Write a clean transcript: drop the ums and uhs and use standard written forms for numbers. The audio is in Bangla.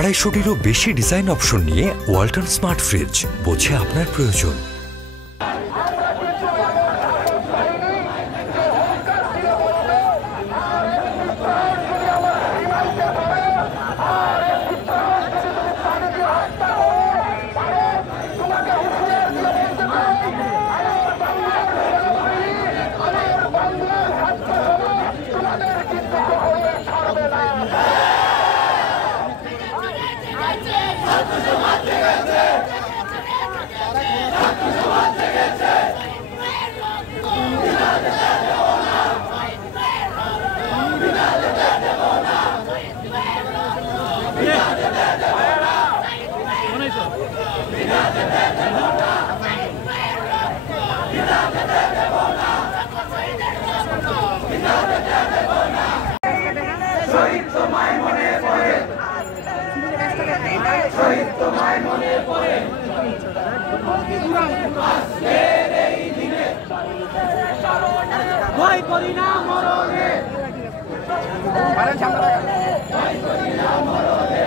250টিরও বেশি ডিজাইন অপশন নিয়ে ওয়ালটন স্মার্ট ফ্রিজ, বোঝে আপনার প্রয়োজন। ভয় করি না মরণে, ভয় করি না মরণে।